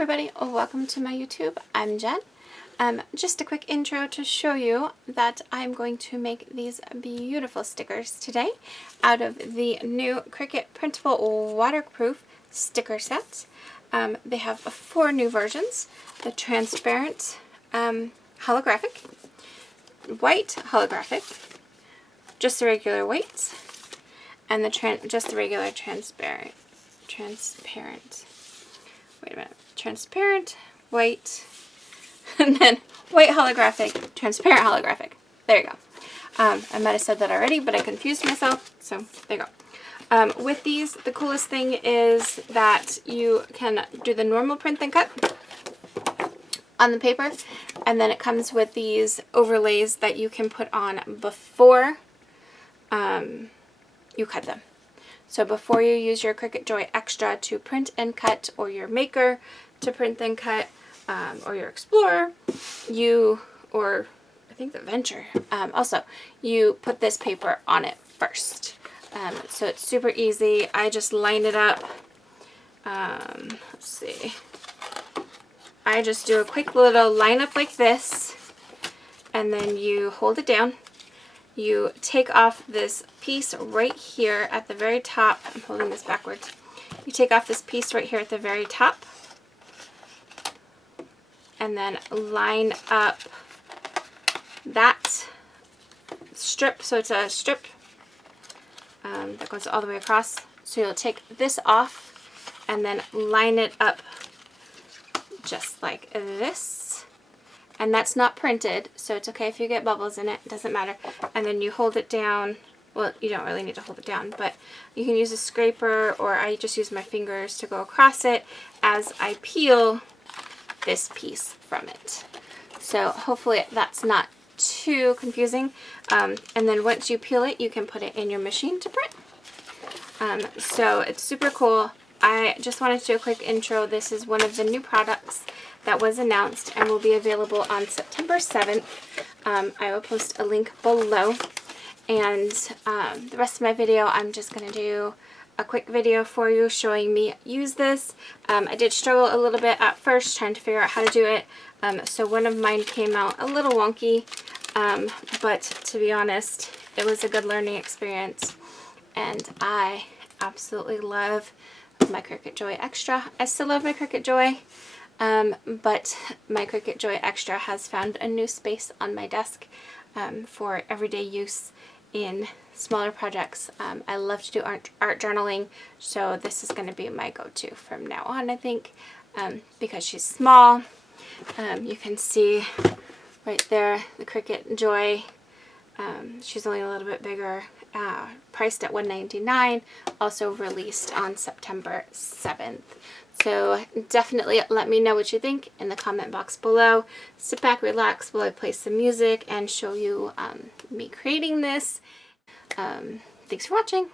everybody, welcome to my YouTube. I'm Jen. Just a quick intro to show you that I'm going to make these beautiful stickers today out of the new Cricut printable waterproof sticker set. They have 4 new versions: the transparent holographic, white holographic, just the regular white, and the just the regular transparent. Wait a minute. Transparent, white, and then white holographic, transparent holographic. There you go. I might have said that already, but I confused myself, so there you go. With these, the coolest thing is that you can do the normal print and cut on the paper, and then it comes with these overlays that you can put on before you cut them. So before you use your Cricut Joy XTRA to print and cut, or your Maker to print and cut, or your Explorer, or I think the Venture, also, you put this paper on it first. So it's super easy. I just line it up. Let's see. I just do a quick little line up like this, and then you hold it down. You take off this piece right here at the very top. I'm holding this backwards. You take off this piece right here at the very top, and then line up that strip. So it's a strip that goes all the way across. So you'll take this off and then line it up just like this. And that's not printed, so it's okay if you get bubbles in it. It doesn't matter. And then you hold it down. Well, you don't really need to hold it down, but you can use a scraper, or I just use my fingers to go across it as I peel this piece from it. So hopefully that's not too confusing. And then once you peel it, you can put it in your machine to print. So it's super cool. I just wanted to do a quick intro. This is one of the new products that was announced and will be available on September 7th. I will post a link below. And the rest of my video, I'm just going to do a quick video for you showing me use this. I did struggle a little bit at first trying to figure out how to do it. So one of mine came out a little wonky, but to be honest, it was a good learning experience. And I absolutely love my Cricut Joy XTRA. I still love my Cricut Joy, but my Cricut Joy XTRA has found a new space on my desk for everyday use in smaller projects. I love to do art journaling, so this is going to be my go-to from now on, I think, because she's small. You can see right there the Cricut Joy. She's only a little bit bigger, priced at $1.99, also released on September 7th. So definitely let me know what you think in the comment box below. Sit back, relax while I play some music and show you me creating this. Thanks for watching.